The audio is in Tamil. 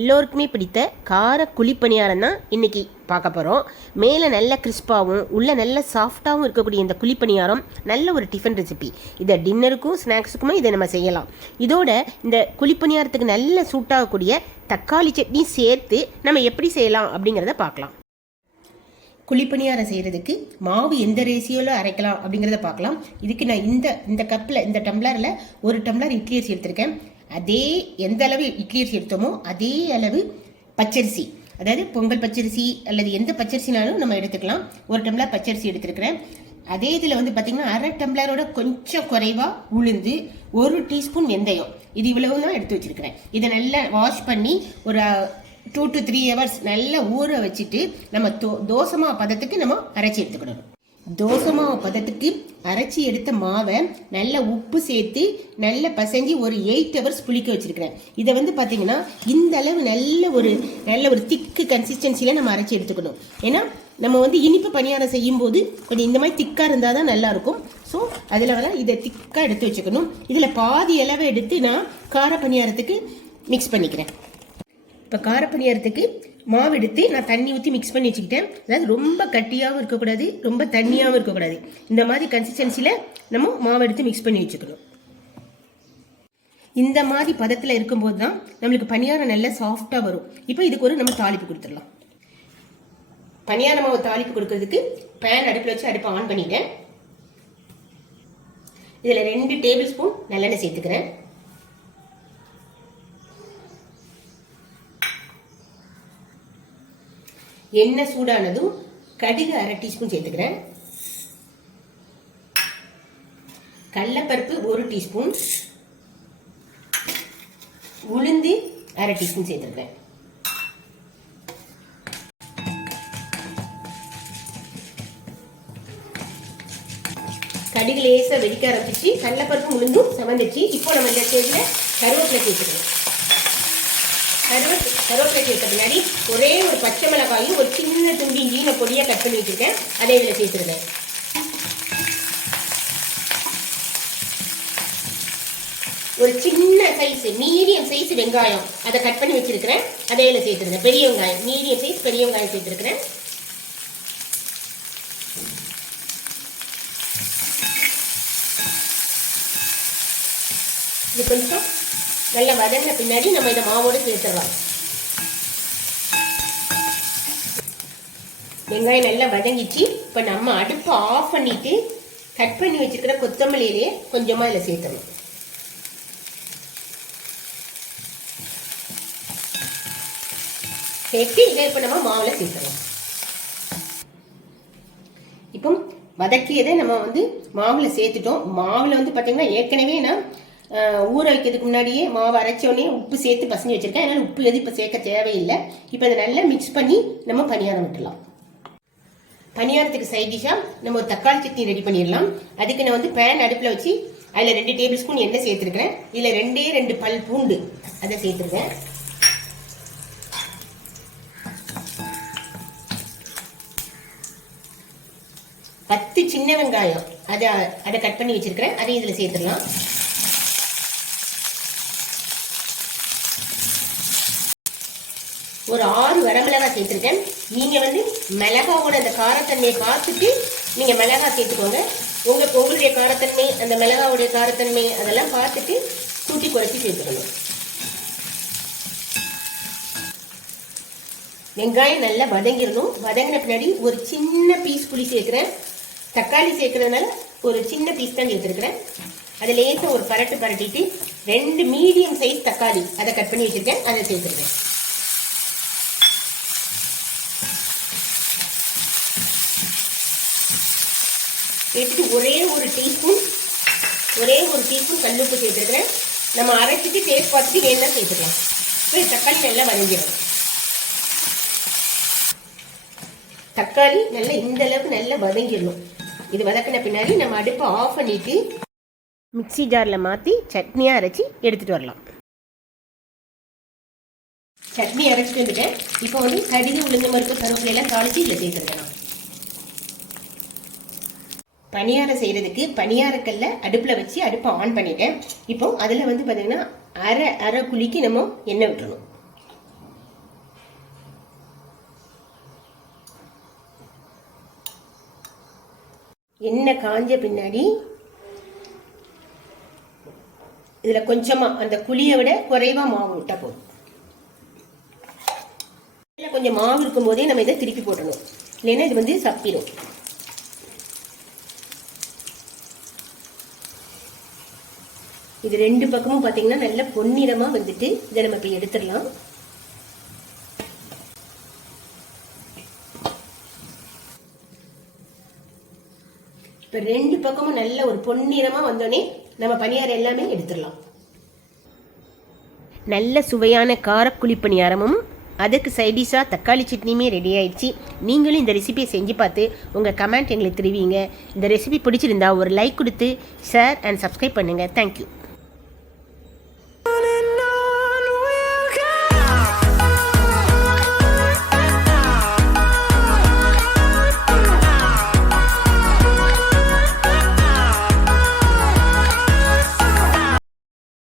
எல்லோருக்குமே பிடித்த கார குழிப்பணியாரம் தான் இன்றைக்கி பார்க்க போகிறோம். மேலே நல்ல கிறிஸ்பாகவும் உள்ள நல்ல சாஃப்டாகவும் இருக்கக்கூடிய இந்த குழிப்பணியாரம் நல்ல ஒரு டிஃபன் ரெசிபி. இதை டின்னருக்கும் ஸ்நாக்ஸுக்குமே இதை நம்ம செய்யலாம். இதோட இந்த குழிப்பணியாரத்துக்கு நல்ல சூட்டாகக்கூடிய தக்காளி சட்னி சேர்த்து நம்ம எப்படி செய்யலாம் அப்படிங்கிறத பார்க்கலாம். குழிப்பணியாரம் செய்கிறதுக்கு மாவு எந்த ரேசியோவில் அரைக்கலாம் அப்படிங்கிறத பார்க்கலாம். இதுக்கு நான் இந்த கப்பில் இந்த டம்ளரில் 1 டம்ளர் இட்லி அரிசி எடுத்திருக்கேன். அதே எந்த அளவு இட்லி அரிசி எடுத்தோமோ அதே அளவு பச்சரிசி, அதாவது பொங்கல் பச்சரிசி அல்லது எந்த பச்சரிசினாலும் நம்ம எடுத்துக்கலாம். 1 டம்ளர் பச்சரிசி எடுத்துருக்கிறேன். அதே இதில் வந்து பார்த்தீங்கன்னா 1/2 டம்ளரோட கொஞ்சம் குறைவாக உளுந்து, 1 டீஸ்பூன் வெந்தயம், இது இவ்வளவு தான் எடுத்து வச்சிருக்கிறேன். இதை நல்லா வாஷ் பண்ணி ஒரு 2 to 3 hours நல்லா ஊற வச்சுட்டு நம்ம தோசை மாவு பதத்துக்கு நம்ம அரைச்சி எடுத்துக்கணும். தோசை மாவு பதத்துக்கு அரைச்சி எடுத்த மாவை நல்ல உப்பு சேர்த்து நல்லா பசைஞ்சு ஒரு 8 hours புளிக்க வச்சிருக்கிறேன். இதை வந்து பார்த்தீங்கன்னா இந்த அளவு நல்ல ஒரு திக்கு கன்சிஸ்டன்சியில் நம்ம அரைச்சி எடுத்துக்கணும். ஏன்னா நம்ம வந்து இனிப்பு பணியாரம் செய்யும் போது கொஞ்சம் இந்த மாதிரி திக்காக இருந்தால் தான் நல்லா இருக்கும். ஸோ அதில் இதை திக்காக எடுத்து வச்சுக்கணும். இதில் பாதி அளவை எடுத்து நான் கார பணியாரத்துக்கு மிக்ஸ் பண்ணிக்கிறேன். இப்போ காரப்பணியாரத்துக்கு மாவு எடுத்து நான் தண்ணி ஊற்றி மிக்ஸ் பண்ணி வச்சுக்கிட்டேன். அதாவது ரொம்ப கட்டியாகவும் இருக்கக்கூடாது, ரொம்ப தண்ணியாகவும் இருக்கக்கூடாது. இந்த மாதிரி கன்சிஸ்டன்சியில் நம்ம மாவு எடுத்து மிக்ஸ் பண்ணி வச்சுக்கணும். இந்த மாதிரி பதத்தில் இருக்கும்போது தான் நம்மளுக்கு பணியாரம் நல்லா சாஃப்டாக வரும். இப்போ இதுக்கு நம்ம தாளிப்பு கொடுத்துடலாம். பணியார மாவு தாளிப்பு கொடுக்கறதுக்கு பேன் அடுப்பில் வச்சு அடுப்பை ஆன் பண்ணிட்டேன். இதில் 2 டேபிள் ஸ்பூன் நல்லெண்ணெய் சேர்த்துக்கிறேன். எண்ணெய் சூடானதும் கடுகு 1/2 டீஸ்பூன் சேர்த்துக்கிறேன். கடலைப்பருப்பு 1 டீஸ்பூன், உளுந்து 1/2 டீஸ்பூன் சேர்த்துக்கிறேன். கடுகு லேசாக வெடிக்க ஆரம்பிச்சு கடலைப்பருப்பு உளுந்தும் சமந்துச்சு. இப்போ நம்ம இந்த ஸ்டேஜில் கருவேப்பிலை சேர்த்துக்கணும். கருவேப்பிலை சேர்த்த பின்னாடி ஒரே ஒரு பச்சை மிளகாயும் ஒரு சின்ன துண்டி இஞ்சியும் நான் பொடியாக கட் பண்ணி வச்சுருக்கேன். அதே இதில் சேர்த்துருக்கேன். ஒரு சின்ன சைஸ் மீடியம் சைஸ் வெங்காயம் அதை கட் பண்ணி வச்சிருக்கிறேன். அதே இதில் சேர்த்துருக்கேன். பெரிய வெங்காயம், மீடியம் சைஸ் பெரிய வெங்காயம் சேர்த்துருக்கிறேன். இது கொஞ்சம் நல்லா வதங்கின பின்னாடி நம்ம இதை மாவோடு சேர்த்துடலாம். வெங்காயம் நல்லா வதங்கிச்சு. இப்போ நம்ம அடுப்பை ஆஃப் பண்ணிட்டு கட் பண்ணி வச்சிருக்கிற கொத்தமல்லியிலே கொஞ்சமா இதில் சேர்த்தணும். சேர்த்து இதை இப்போ நம்ம மாவில் சேர்த்துடலாம். இப்போ வதக்கியதை நம்ம வந்து மாவில் சேர்த்துட்டோம். மாவில் வந்து பார்த்தீங்கன்னா ஏற்கனவே நான் ஊற வைக்கிறதுக்கு முன்னாடியே மாவு அரைச்சோடனே உப்பு சேர்த்து பசஞ்சு வச்சிருக்கேன். அதனால உப்பு எதுவும் இப்போ சேர்க்க தேவையில்லை. இப்போ அதை நல்லா மிக்ஸ் பண்ணி நம்ம பணியாரம் விட்டுலாம். பணியாரத்துக்கு சைட் டிஷ்ஷாக நம்ம ஒரு தக்காளி சட்னி ரெடி பண்ணிடலாம். அதுக்கு நான் வந்து பேன் அடுப்பில் வச்சு அதில் 2 டேபிள் ஸ்பூன் எண்ணெய் சேர்த்துருக்கிறேன். இதில் 2 பல் பூண்டு அதை சேர்த்துருக்கேன். பத்து சின்ன வெங்காயம் அதை கட் பண்ணி வச்சிருக்கிறேன். அதை இதில் சேர்த்துடலாம். ஒரு 6 வரமிளகாய் சேர்த்துருக்கேன். நீங்கள் வந்து மிளகாவோட அந்த காரத்தன்மையை பார்த்துட்டு நீங்கள் மிளகாய் சேர்த்துக்கோங்க. உங்களுடைய காரத்தன்மை, அந்த மிளகாவுடைய காரத்தன்மை அதெல்லாம் பார்த்துட்டு கூட்டி குறைச்சி சேர்த்துக்கணும். வெங்காயம் நல்லா வதங்கிடணும். வதங்கின பின்னாடி ஒரு சின்ன பீஸ் புளி சேர்க்குறேன். தக்காளி சேர்க்கறதுனால ஒரு சின்ன பீஸ் தான் சேர்த்துருக்கிறேன். அதை லேசாக ஒரு பரட்டிட்டு 2 மீடியம் சைஸ் தக்காளி அதை கட் பண்ணி வச்சுருக்கேன். அதை சேர்த்துருக்கேன். சேர்த்துட்டு ஒரே ஒரு டீஸ்பூன் கல்லுப்பு சேர்த்துருக்கிறேன். நம்ம அரைச்சிட்டு டேஸ்ட் பார்த்துட்டு வேணா சேர்த்துக்கலாம். இப்போ தக்காளி நல்லா வதங்கிடும். தக்காளி நல்லா இந்த அளவுக்கு நல்லா வதங்கிடணும். இது வதக்கின பின்னாடி நம்ம அடுப்பை ஆஃப் பண்ணிட்டு மிக்சி ஜாரில் மாற்றி சட்னியாக அரைச்சி எடுத்துகிட்டு வரலாம். சட்னி அரைச்சிட்டு வந்துட்டேன். இப்போ வந்து கடுகு, உளுந்து பருப்பு, கருவேப்பிலையெல்லாம் தாளித்து இதில் சேர்த்துருக்கேன். பணியாரம் செய்கிறதுக்கு பணியாரக்கல்ல அடுப்பில் வச்சு அடுப்பை ஆன் பண்ணிட்டேன். இப்போ அதில் வந்து பார்த்தீங்கன்னா அரை குழிக்கு நம்ம எண்ணெய் விட்டுறணும். எண்ணெய் காஞ்ச பின்னாடி இதில் கொஞ்சமாக அந்த குழியை விட குறைவாக மாவு விட்டால் போதும். இதில் கொஞ்சம் மாவு இருக்கும் போதே நம்ம இதை திருப்பி போட்டணும், இல்லைன்னா இது வந்து சப்பிடும். இது ரெண்டு பக்கமும் பார்த்தீங்கன்னா நல்ல பொன்னிறமாக வந்துட்டு இதை நம்ம இப்போ எடுத்துடலாம். இப்போ ரெண்டு பக்கமும் நல்ல ஒரு பொன்னிறமாக வந்தோடனே நம்ம பணியாரம் எல்லாமே எடுத்துடலாம். நல்ல சுவையான காரக்குழி பணியாரமும் அதுக்கு சைடிஷாக தக்காளி சட்னியுமே ரெடி ஆயிடுச்சு. நீங்களும் இந்த ரெசிபியை செஞ்சு பார்த்து உங்கள் கமெண்ட் எங்களுக்கு தெரிவிங்க. இந்த ரெசிபி பிடிச்சிருந்தா ஒரு லைக் கொடுத்து ஷேர் அண்ட் சப்ஸ்கிரைப் பண்ணுங்கள். தேங்க்யூ.